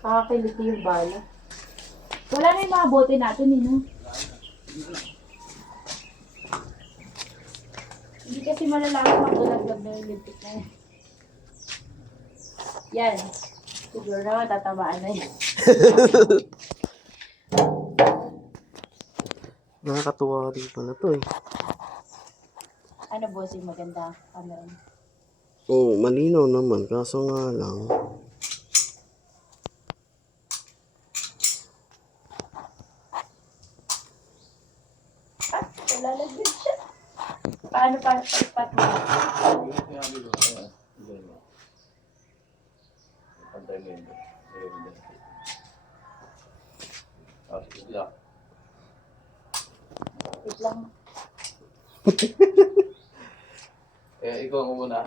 Kakakiliti yung bala. Wala na yung mga bote natin, no? Hindi kasi malalaman magdalaglag na yung limpit na yan. Yan. Siguro na tatamaan na yan. Nakakatuwa rin pala to eh. Ano bossing maganda camera? Oo, malinaw naman. Kaso nga lang. Lalagyan siya. Paano pa ipat mo? Wait lang. Ikaw ang muna.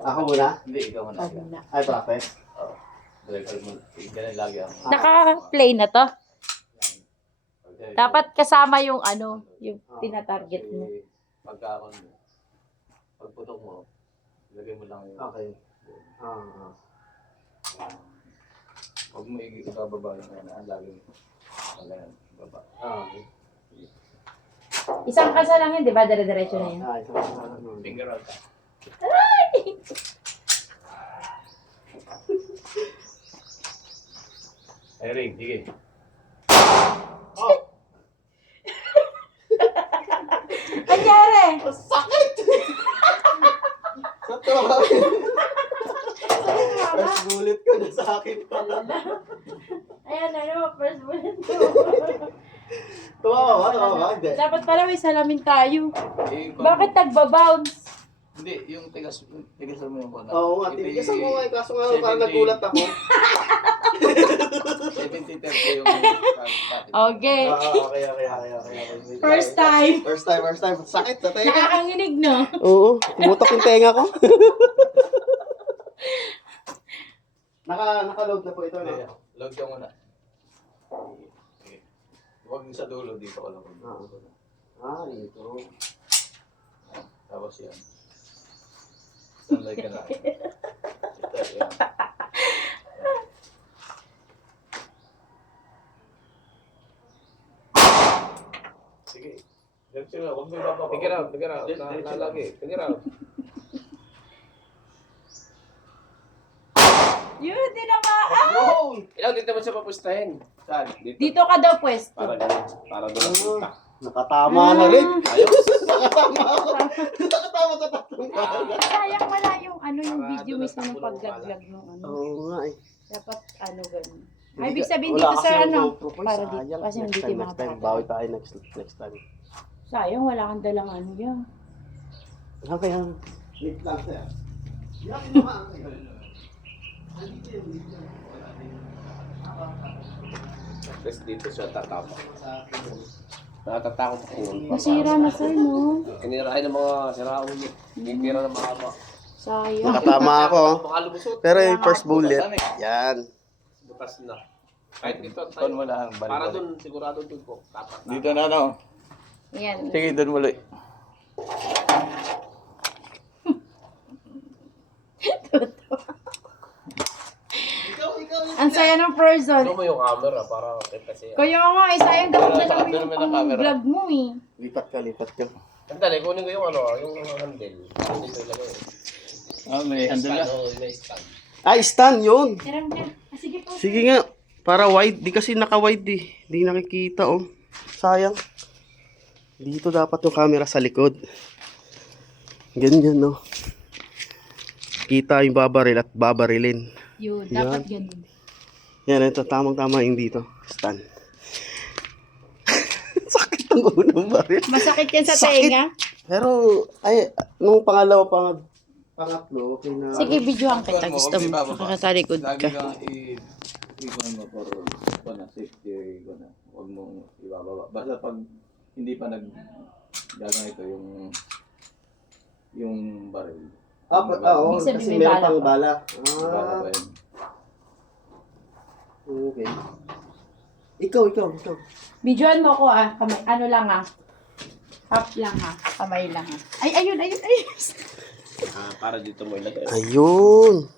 Ako muna? Hindi, ikaw muna. Wag na. Ay, practice? Oo. Ganun lagi ang... Naka-play na to? Dapat kasama yung ano, yung tinatarget mo. Pagka pagputok mo, ilagay mo lang yung... Okay. Huwag mo ibababa yung ano, lagi mo. Ganun, baba. Okay. Isang kasa lang yun, di ba? Dire-diretso na yun. Ay, Finger out ka. Ay, ring, sige. Anyari? sakit! Sa to, first bullet ko na sa akin pa. Ayan ano, first bullet ko. Tuwa ka, hindi. Dapat pala may salamin tayo. Bakit? Bakit nagbabounce? Hindi, yung tigasan mo yung kona. Oo nga, tigasan mo nga eh. Kaso nga parang nagulat ako. 70-30 yung packet. Okay. Okay. First time. First time. Sakit sa tenga. Nakakanginig, no? Oo, tumutok yung tenga ko. Naka-load na po ito, Hindi, no? load ka muna. Okay. Huwag sa dulo dito ko lang. Ito. Tapos yan. Sanday ka na. Ito, yan. Sige. Diretso na. Huwag mo ibababa. Figure out. Nalagi. Figure out. Yun, tinamaan. Ilang dito mo siya papustahin? Saan? Dito ka daw pwesto. Para ganun. Para doon punta. Nakatama na rin. Ayos. Nakatama ako. Nakatama sa tatlong bala. Sayang wala yung ano yung video mismo ng paglaglag ng ano. Oo nga eh. Dapat ano ganun. Ay, ibig sabihin dito sa ano. Para dito. Kasi Next nandito time, yung next mga time. bata. Bawi tayo next time. Sayang wala kang dalang ano yan. Okay, Wait lang, sir. Yakin naman. Tapos dito siya tatama. Natatakot ako. Masira na sir, no? Kinirahin ng mga siraon niya. Kinira ng mga ama. Sayang. Nakatama ako. Mga lumusot. Pero yung first bullet, yan. Bukas na. Kahit dito tayo. Doon mo lang, balik. Para doon, sigurado doon po. Tapat na. Dito na, no? Yan. Sige, doon muli. Ang saya ng person. Ano mo yung camera para kita siya. Kaya nga, sayang dapat na lang Doon mo yung na camera. vlog mo eh. Lipat ka. Sandali, kunin ko yung ano, yung handle. Dito ilagay. Ah, may handle na. May stand. Ay, stand yun. Hiram na. Sige po. Sige nga. Para wide. Di kasi naka-wide eh. Di nakikita oh. Sayang. Dito dapat yung camera sa likod. Ganyan no. Kita yung babaril at babarilin. Yun, dapat ganun. Yan, ito. Tamang-tama yung dito. Stand. Sakit ang unang baril. Masakit yan sa Sakit. tenga. Pero, ay, nung pangatlo, okay na. Sige, videohan kita. Gusto mo. Nakatalikod Lagi ka. kang i-ikuan mo for safety. Huwag mong ibababa. Basta pag hindi pa nag-gagang ito yung baril. Oo, Ibig sabihin kasi may meron bala pang pa. bala. Ibababa yun. Okay. Ikaw. Videohan mo ko ah. Kamay, ano lang ah. Half lang ha. Kamay lang ha. Ay, ayun. Para dito mo ilagay. Ayun.